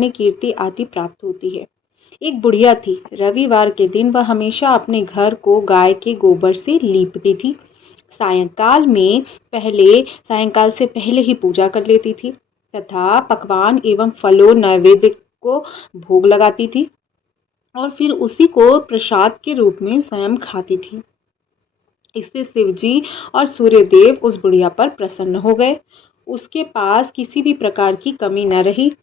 कीर्ति आदि प्राप्त होती है। एक बुढ़िया थी। रविवार के दिन वह हमेशा अपने घर को गाय के गोबर से लीपती थी। सायंकाल से पहले ही पूजा कर लेती थी तथा पकवान एवं फलों नैवेद्य को भोग लगाती थी और फिर उसी को प्रसाद के रूप में स्वयं खाती थी। इससे शिवजी और सूर्यदेव उस बुढ़िया पर प्रसन्न हो गए। उसके पास किसी भी प्रकार की कमी न रही।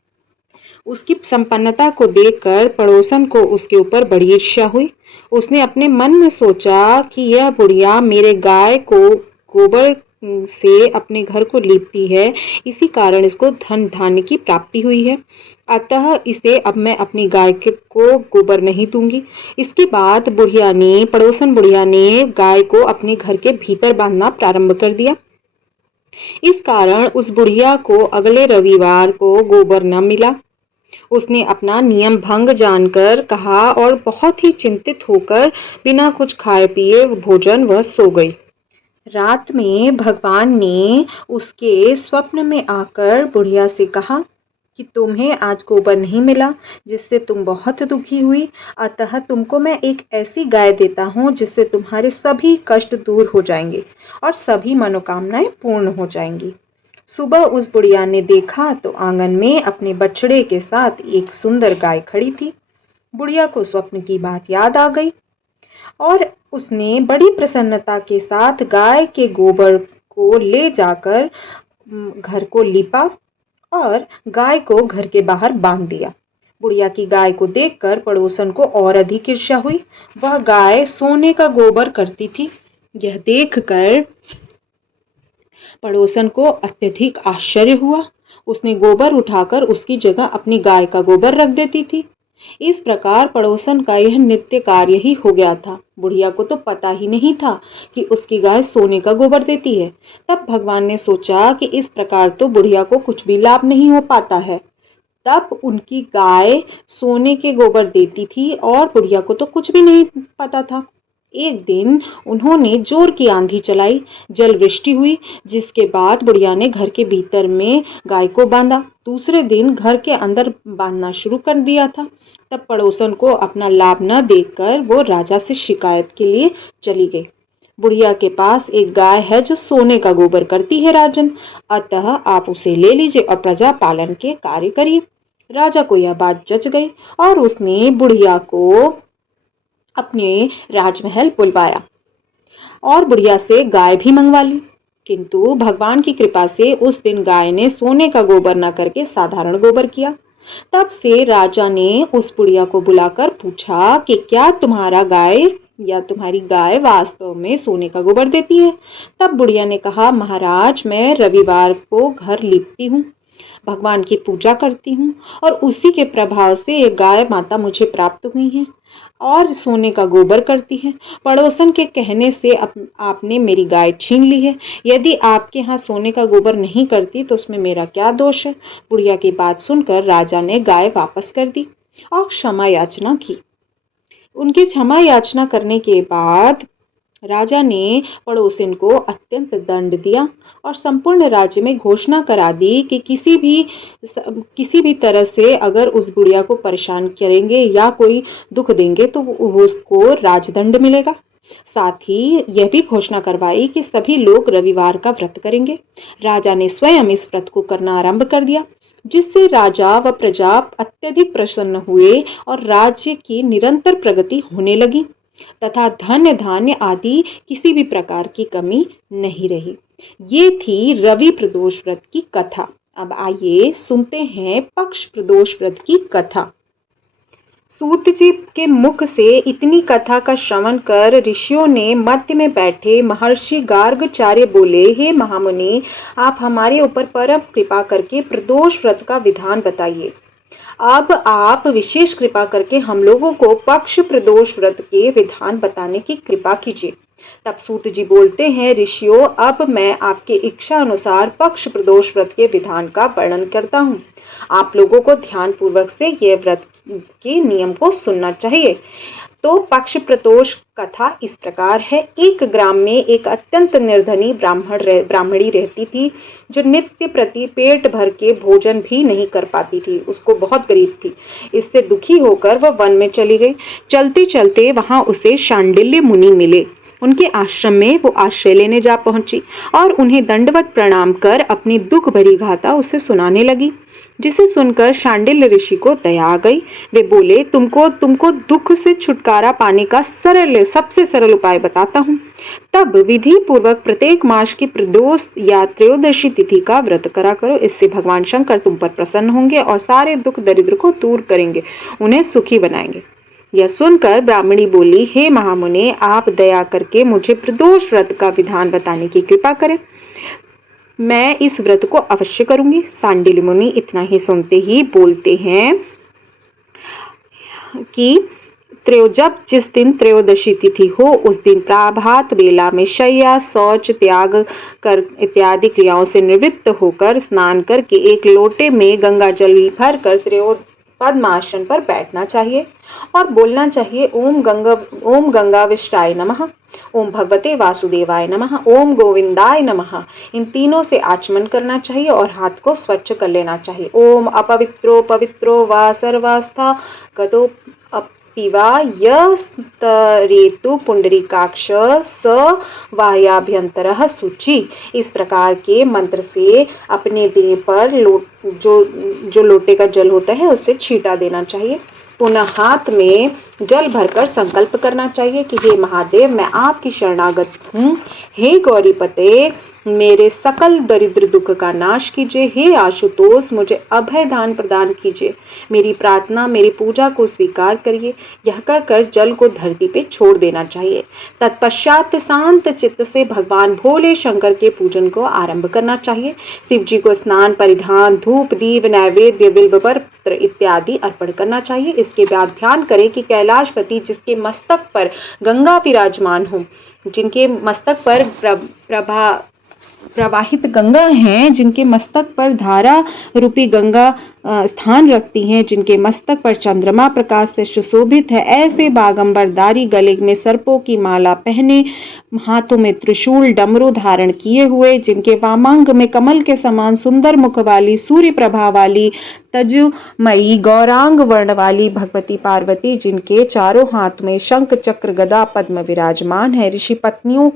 उसकी संपन्नता को देखकर पड़ोसन को उसके ऊपर बड़ी ईर्ष्या हुई। उसने अपने मन में सोचा कि यह बुढ़िया मेरे गाय को गोबर से अपने घर को लीपती है, इसी कारण इसको धन धान्य की प्राप्ति हुई है। अतः इसे अब मैं अपनी गाय को गोबर नहीं दूंगी। इसके बाद पड़ोसन बुढ़िया ने गाय को अपने घर के भीतर बांधना प्रारंभ कर दिया। इस कारण उस बुढ़िया को अगले रविवार को गोबर न मिला। उसने अपना नियम भंग जानकर कहा और बहुत ही चिंतित होकर बिना कुछ खाए पिए भोजन वह सो गई। रात में भगवान ने उसके स्वप्न में आकर बुढ़िया से कहा कि तुम्हें आज गोबर नहीं मिला, जिससे तुम बहुत दुखी हुई। अतः तुमको मैं एक ऐसी गाय देता हूँ जिससे तुम्हारे सभी कष्ट दूर हो जाएंगे और सभी मनोकामनाएं पूर्ण हो जाएंगी। सुबह उस बुढ़िया ने देखा तो आंगन में अपने बछड़े के साथ एक सुंदर गाय खड़ी थी। बुढ़िया को स्वप्न की बात याद आ गई और उसने बड़ी प्रसन्नता के साथ गाय के गोबर को ले जाकर घर को लीपा और गाय को घर के बाहर बांध दिया। बुढ़िया की गाय को देखकर पड़ोसन को और अधिक ईर्ष्या हुई। वह गाय सोने का गोबर करती थी। यह देखकर पड़ोसन को अत्यधिक आश्चर्य हुआ। उसने गोबर उठाकर उसकी जगह अपनी गाय का गोबर रख देती थी। इस प्रकार पड़ोसन का यह नित्य कार्य ही हो गया था। बुढ़िया को तो पता ही नहीं था कि उसकी गाय सोने का गोबर देती है। तब भगवान ने सोचा कि इस प्रकार तो बुढ़िया को कुछ भी लाभ नहीं हो पाता है। तब उनकी गाय सोने के गोबर देती थी और बुढ़िया को तो कुछ भी नहीं पता था। एक दिन उन्होंने जोर की आंधी चलाई, जल वृष्टि हुई, जिसके बाद बुढ़िया ने घर के भीतर में गाय को बांधा। दूसरे दिन घर के अंदर बांधना शुरू कर दिया था। तब पड़ोसन को अपना लाभ न देखकर वो राजा से शिकायत के लिए चली गई। बुढ़िया के पास एक गाय है जो सोने का गोबर करती है राजन, अतः आप उसे ले लीजिए और प्रजा पालन के कार्य करिए। राजा को यह बात जच गई और उसने बुढ़िया को अपने राजमहल बुलवाया और बुढ़िया से गाय भी मंगवा ली। किंतु भगवान की कृपा से उस दिन गाय ने सोने का गोबर न करके साधारण गोबर किया। तब से राजा ने उस बुढ़िया को बुलाकर पूछा कि क्या तुम्हारी गाय वास्तव में सोने का गोबर देती है? तब बुढ़िया ने कहा, महाराज, मैं रविवार को घर लीपती हूँ, भगवान की पूजा करती हूँ और उसी के प्रभाव से ये गाय माता मुझे प्राप्त हुई है और सोने का गोबर करती है। पड़ोसन के कहने से आपने मेरी गाय छीन ली है। यदि आपके यहाँ सोने का गोबर नहीं करती तो उसमें मेरा क्या दोष है? बुढ़िया की बात सुनकर राजा ने गाय वापस कर दी और क्षमा याचना की। उनकी क्षमा याचना करने के बाद राजा ने पड़ोसिन को अत्यंत दंड दिया और संपूर्ण राज्य में घोषणा करा दी कि किसी भी तरह से अगर उस बुढ़िया को परेशान करेंगे या कोई दुख देंगे तो उसको राजदंड मिलेगा। साथ ही यह भी घोषणा करवाई कि सभी लोग रविवार का व्रत करेंगे। राजा ने स्वयं इस व्रत को करना आरंभ कर दिया, जिससे राजा व प्रजा अत्यधिक प्रसन्न हुए और राज्य की निरंतर प्रगति होने लगी तथा धन्य धान्य आदि किसी भी प्रकार की कमी नहीं रही। ये थी रवि प्रदोष व्रत की कथा। अब आइए सुनते हैं पक्ष प्रदोष व्रत की कथा। सूत जी के मुख से इतनी कथा का श्रवण कर ऋषियों ने मध्य में बैठे महर्षि गार्गचार्य बोले, हे महामुनि, आप हमारे ऊपर परम कृपा करके प्रदोष व्रत का विधान बताइए। अब आप विशेष कृपा करके हम लोगों को पक्ष प्रदोष व्रत के विधान बताने की कृपा कीजिए। तब सूत जी बोलते हैं, ऋषियों, अब मैं आपके इच्छा अनुसार पक्ष प्रदोष व्रत के विधान का वर्णन करता हूँ। आप लोगों को ध्यान पूर्वक से यह व्रत के नियम को सुनना चाहिए। तो पक्ष प्रतोष कथा इस प्रकार है। एक ग्राम में एक अत्यंत निर्धनी ब्राह्मणी रहती थी, जो नित्य प्रति पेट भर के भोजन भी नहीं कर पाती थी। उसको बहुत गरीब थी। इससे दुखी होकर वह वन में चली गई। चलते चलते वहां उसे शांडिल्य मुनि मिले। उनके आश्रम में वो आश्रय लेने जा पहुंची और उन्हें दंडवत प्रणाम कर अपनी दुख भरी गाथा उसे सुनाने लगी, जिसे सुनकर शांडिल्य ऋषि को दया आ गई। वे बोले, तुमको दुख से छुटकारा पाने का सबसे सरल उपाय बताता हूँ। तब विधि पूर्वक प्रत्येक मास की प्रदोष या त्रयोदशी तिथि का व्रत करा करो। इससे भगवान शंकर तुम पर प्रसन्न होंगे और सारे दुख दरिद्र को दूर करेंगे, उन्हें सुखी बनाएंगे। यह सुनकर ब्राह्मणी बोली, हे महामुने, आप दया करके मुझे प्रदोष व्रत का विधान बताने की कृपा करें। मैं इस व्रत को अवश्य करूंगी। शांडिल्य मुनि इतना ही सुनते ही बोलते हैं कि जब जिस दिन त्रयोदशी तिथि हो उस दिन प्राभात वेला में शय्या, शौच त्याग कर इत्यादि क्रियाओं से निवृत्त होकर स्नान करके एक लोटे में गंगा जल भर कर पद्मासन पर बैठना चाहिए और बोलना चाहिए, ओम गंगा विष्टाय नमः, ओम भगवते वासुदेवाय नमः, ओम गोविंदाय नमः। इन तीनों से आचमन करना चाहिए और हाथ को स्वच्छ कर लेना चाहिए। ओम अपवित्रो पवित्रो वा सर्वास्था गतो पिवा यस्तरेतु पुंडरीकाक्ष स वाह्याभ्यंतरः शुचि। इस प्रकार के मंत्र से अपने देह पर जो लोटे का जल होता है उससे छींटा देना चाहिए। पुनः हाथ में जल भरकर संकल्प करना चाहिए कि हे महादेव, मैं आपकी शरणागत हूँ। हे गौरीपते, मेरे सकल दरिद्र दुख का नाश कीजिए। हे आशुतोष, मुझे अभय दान प्रदान कीजिए। मेरी प्रार्थना, मेरी पूजा को स्वीकार करिए। यह कहकर जल को धरती पे छोड़ देना चाहिए। तत्पश्चात शांत चित्त से भगवान भोले शंकर के पूजन को आरंभ करना चाहिए। शिव जी को स्नान, परिधान, धूप, दीप, नैवेद्य, बिल्वपत्र इत्यादि अर्पण करना चाहिए। इसके बाद ध्यान करें कि कैलाशपति जिसके मस्तक पर गंगा विराजमान हो, जिनके मस्तक पर प्रवाहित गंगा हैं, जिनके मस्तक पर धारा रूपी गंगा स्थान रखती हैं, जिनके मस्तक पर चंद्रमा प्रकाश से सुशोभित है, ऐसे बागंबरदारी गले में सर्पों की माला पहने, हाथों में त्रिशूल डमरू धारण किए हुए, जिनके वामांग में कमल के समान सुंदर मुख वाली, सूर्य प्रभा वाली, तजुमयी गौरांग वर्ण वाली भगवती पार्वती, जिनके चारों हाथ में शंख चक्र गदा पद्म विराजमान है, ऋषि पत्नियों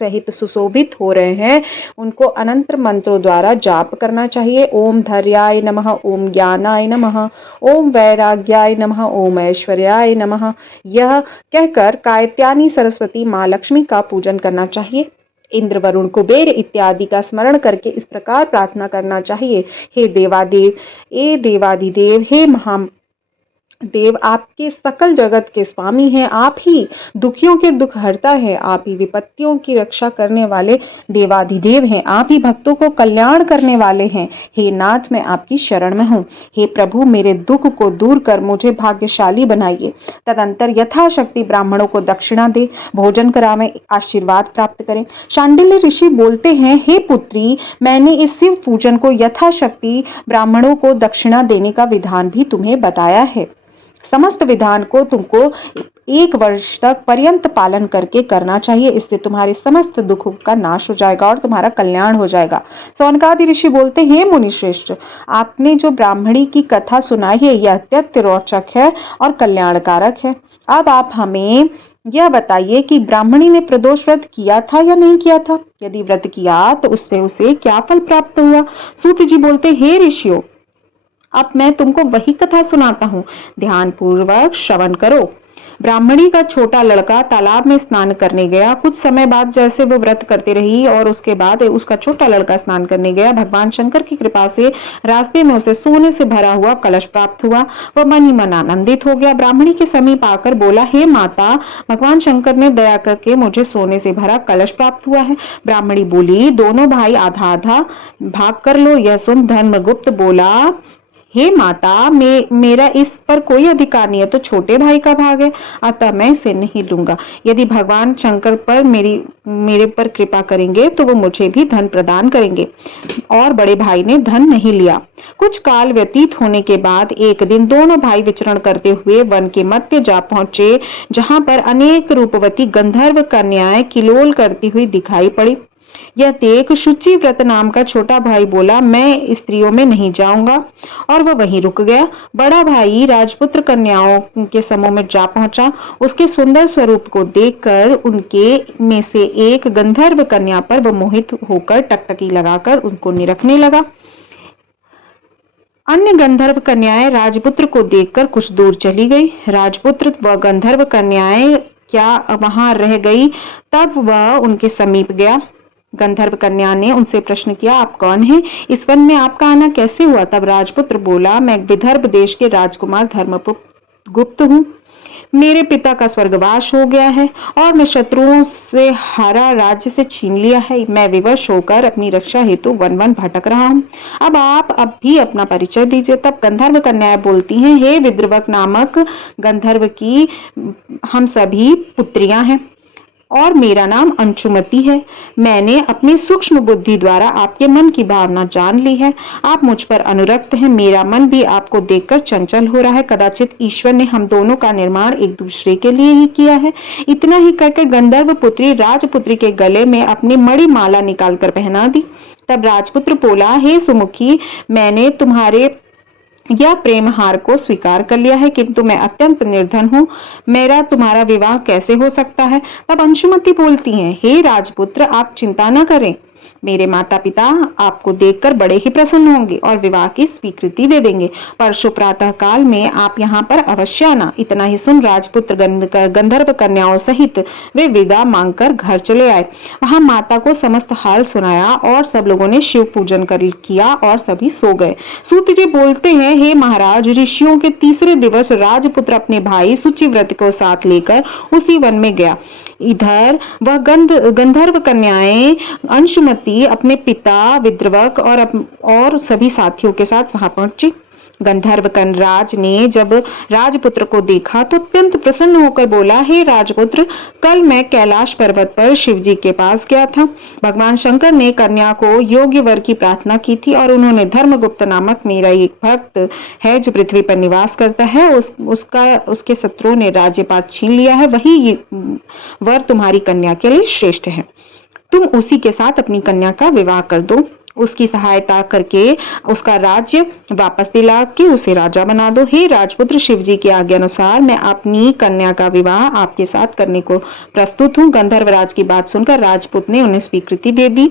सहित सुशोभित हो रहे हैं, उनको अनंत मंत्रों द्वारा जाप करना चाहिए। ओम धैर्याय नमः, ओम ज्ञानाय नमः, ओम वैराग्याय नमः, ओम ऐश्वर्याय नमः। यह कहकर कात्यायनी सरस्वती माँ लक्ष्मी का पूजन करना चाहिए। इंद्र, वरुण, कुबेर इत्यादि का स्मरण करके इस प्रकार प्रार्थना करना चाहिए, हे देवादेव, हे देवाधिदेव, हे देव, आपके सकल जगत के स्वामी हैं। आप ही दुखियों के दुख हरता है। आप ही विपत्तियों की रक्षा करने वाले देवाधिदेव हैं। आप ही भक्तों को कल्याण करने वाले हैं। हे नाथ, मैं आपकी शरण में हूँ। हे प्रभु, मेरे दुख को दूर कर मुझे भाग्यशाली बनाइए। तदंतर यथाशक्ति ब्राह्मणों को दक्षिणा दे, भोजन करावें, आशीर्वाद प्राप्त करें। शांडिल्य ऋषि बोलते हैं, हे पुत्री, मैंने इस शिव पूजन को यथाशक्ति ब्राह्मणों को दक्षिणा देने का विधान भी तुम्हें बताया है। समस्त विधान को तुमको 1 वर्ष तक पर्यंत पालन करके करना चाहिए। इससे तुम्हारे समस्त दुखों का नाश हो जाएगा और तुम्हारा कल्याण हो जाएगा। सौनकादि ऋषि बोलते हैं, मुनि श्रेष्ठ, आपने जो ब्राह्मणी की कथा सुनाई है यह अत्यंत रोचक है और कल्याणकारक है। अब आप हमें यह बताइए कि ब्राह्मणी ने प्रदोष व्रत किया था या नहीं किया था? यदि व्रत किया तो उससे उसे क्या फल प्राप्त हुआ? सूत जी बोलते, हे ऋषियों, अब मैं तुमको वही कथा सुनाता हूँ, ध्यान पूर्वक श्रवण करो। ब्राह्मणी का छोटा लड़का तालाब में स्नान करने गया। कुछ समय बाद जैसे वो व्रत करती रही और उसके बाद उसका छोटा लड़का स्नान करने गया, भगवान शंकर की कृपा से रास्ते में उसे सोने से भरा हुआ कलश प्राप्त हुआ। वह मन ही मन आनंदित हो गया। ब्राह्मणी के समीप आकर बोला, हे माता, भगवान शंकर ने दया करके मुझे सोने से भरा कलश प्राप्त हुआ है। ब्राह्मणी बोली, दोनों भाई आधा आधा भाग कर लो। यह सुन धर्मगुप्त बोला, हे माता, मेरा इस पर कोई अधिकार नहीं है, तो छोटे भाई का भाग है, अतः मैं इसे नहीं लूंगा। यदि भगवान शंकर पर मेरे पर कृपा करेंगे तो वो मुझे भी धन प्रदान करेंगे। और बड़े भाई ने धन नहीं लिया। कुछ काल व्यतीत होने के बाद एक दिन दोनों भाई विचरण करते हुए वन के मध्य जा पहुंचे, जहां पर अनेक रूपवती गंधर्व कन्याएं किलोल करती हुई दिखाई पड़ी। यह देख शुचिव्रत नाम का छोटा भाई बोला, मैं स्त्रियों में नहीं जाऊंगा, और वह वहीं रुक गया। बड़ा भाई राजपुत्र कन्याओं के समूह में जा पहुंचा। उसके सुंदर स्वरूप को देखकर उनके में से एक गंधर्व कन्या पर वह मोहित होकर टकटकी लगाकर उनको निरखने लगा। अन्य गंधर्व कन्याएं राजपुत्र को देखकर कुछ दूर चली गई। राजपुत्र व गंधर्व कन्याएं क्या वहां रह गई, तब वह उनके समीप गया। गंधर्व कन्या ने उनसे प्रश्न किया, आप कौन हैं? इस वन में आपका आना कैसे हुआ? तब राजपुत्र बोला, मैं विदर्भ देश के राजकुमार धर्मगुप्त हूँ। मेरे पिता का स्वर्गवास हो गया है और मैं शत्रुओं से हारा राज्य से छीन लिया है। मैं विवश होकर अपनी रक्षा हेतु वन वन भटक रहा हूँ। अब आप अब भी अपना परिचय दीजिए। तब गंधर्व कन्याएं बोलती हैं, हे विद्रवक नामक गंधर्व की हम सभी पुत्रियां हैं और मेरा नाम अंशुमति है। मैंने अपनी सूक्ष्म बुद्धि द्वारा आपके मन की भावना जान ली है। आप मुझ पर अनुरक्त हैं। मेरा मन भी आपको देखकर चंचल हो रहा है। कदाचित ईश्वर ने हम दोनों का निर्माण एक दूसरे के लिए ही किया है। इतना ही कहकर गंधर्व पुत्री राजपुत्री के गले में अपनी मणि माला निकालकर पहना दी। तब राजपुत्र बोला, हे सुमुखी, मैंने तुम्हारे यह प्रेम हार को स्वीकार कर लिया है, किंतु मैं अत्यंत निर्धन हूँ। मेरा तुम्हारा विवाह कैसे हो सकता है? तब अंशुमति बोलती हैं, हे राजपुत्र, आप चिंता न करें। मेरे माता पिता आपको देखकर बड़े ही प्रसन्न होंगे और विवाह की स्वीकृति दे देंगे। परसों प्रातः काल में आप यहाँ पर अवश्य आना। इतना ही सुन राजपुत्र गंधर्व कन्याओं सहित वे विदा मांगकर घर चले आए। वहां माता को समस्त हाल सुनाया और सब लोगों ने शिव पूजन किया और सभी सो गए। सूत जी बोलते हैं, हे महाराज, ऋषियों के तीसरे दिवस राजपुत्र अपने भाई शुचिव्रत को साथ लेकर उसी वन में गया। इधर वह गंधर्व कन्याएं अंशुमति अपने पिता विद्रवक और सभी साथियों के साथ वहां पहुंची। गंधर्व कनराज ने जब राजपुत्र को देखा तो अत्यंत प्रसन्न होकर बोला, हे राजपुत्र, कल मैं कैलाश पर्वत पर शिव जी के पास गया था। भगवान शंकर ने कन्या को योग्य वर की प्रार्थना की थी और उन्होंने धर्मगुप्त नामक मेरा एक भक्त है जो पृथ्वी पर निवास करता है, उसके शत्रुओं ने राज्यपाट छीन लिया है। वही वर तुम्हारी कन्या के लिए श्रेष्ठ है। तुम उसी के साथ अपनी कन्या का विवाह कर दो। उसकी सहायता करके उसका राज्य वापस दिला के उसे राजा बना दो। हे राजपुत्र, शिव जी की आज्ञा अनुसार मैं अपनी कन्या का विवाह आपके साथ करने को प्रस्तुत हूँ। गंधर्वराज की बात सुनकर राजपुत ने उन्हें स्वीकृति दे दी।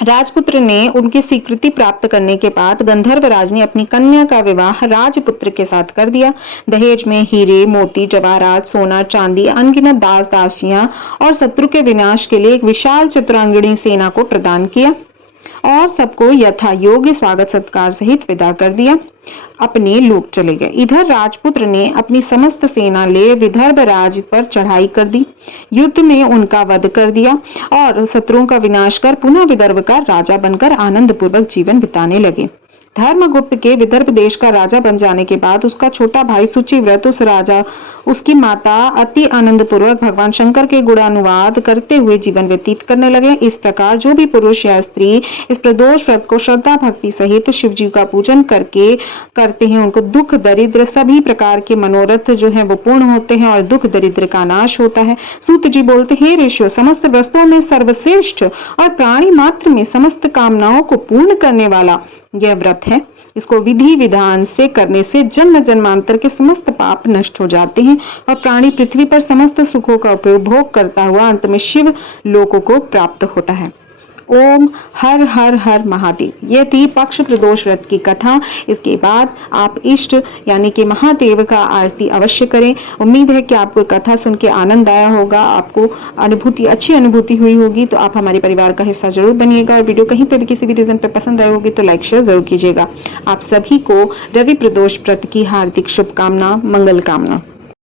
राजपुत्र ने उनकी स्वीकृति प्राप्त करने के बाद गंधर्वराज ने अपनी कन्या का विवाह राजपुत्र के साथ कर दिया। दहेज में हीरे, मोती, जवाहरात, सोना, चांदी, अनगिनत दास दासियां और शत्रु के विनाश के लिए एक विशाल चित्रांगणी सेना को प्रदान किया और सबको यथा योग्य स्वागत सत्कार सहित विदा कर दिया। अपने लोग चले गए। इधर राजपुत्र ने अपनी समस्त सेना ले विदर्भ राज पर चढ़ाई कर दी। युद्ध में उनका वध कर दिया और शत्रुओं का विनाश कर पुनः विदर्भ का राजा बनकर आनंद पूर्वक जीवन बिताने लगे। धर्मगुप्त के विदर्भ देश का राजा बन जाने के बाद उसका छोटा भाई शुचिव्रत उसकी माता अति आनंद पूर्वक भगवान शंकर के गुणानुवाद करते हुए जीवन व्यतीत करने लगे। इस प्रकार जो भी पुरुष या स्त्री इस प्रदोष व्रत को श्रद्धा भक्ति सहित शिव जी का पूजन करते हैं, उनको दुख दरिद्र सभी प्रकार के मनोरथ जो है वो पूर्ण होते हैं और दुख दरिद्र का नाश होता है। सूत जी बोलते हैं, ऋषियों, समस्त वस्तुओं में सर्वश्रेष्ठ और प्राणी मात्र में समस्त कामनाओं को पूर्ण करने वाला यह व्रत है। इसको विधि विधान से करने से जन्म जन्मांतर के समस्त पाप नष्ट हो जाते हैं और प्राणी पृथ्वी पर समस्त सुखों का उपभोग करता हुआ अंत में शिव लोकों को प्राप्त होता है। ओम हर हर हर महादेव। ये थी पक्ष प्रदोष व्रत की कथा। इसके बाद आप इष्ट यानी कि महादेव का आरती अवश्य करें। उम्मीद है कि आपको कथा सुन के आनंद आया होगा, आपको अच्छी अनुभूति हुई होगी। तो आप हमारे परिवार का हिस्सा जरूर बनिएगा और वीडियो कहीं पे भी किसी भी रीजन पे पसंद आई होगी तो लाइक शेयर जरूर कीजिएगा। आप सभी को रवि प्रदोष व्रत की हार्दिक शुभकामना, मंगल कामना।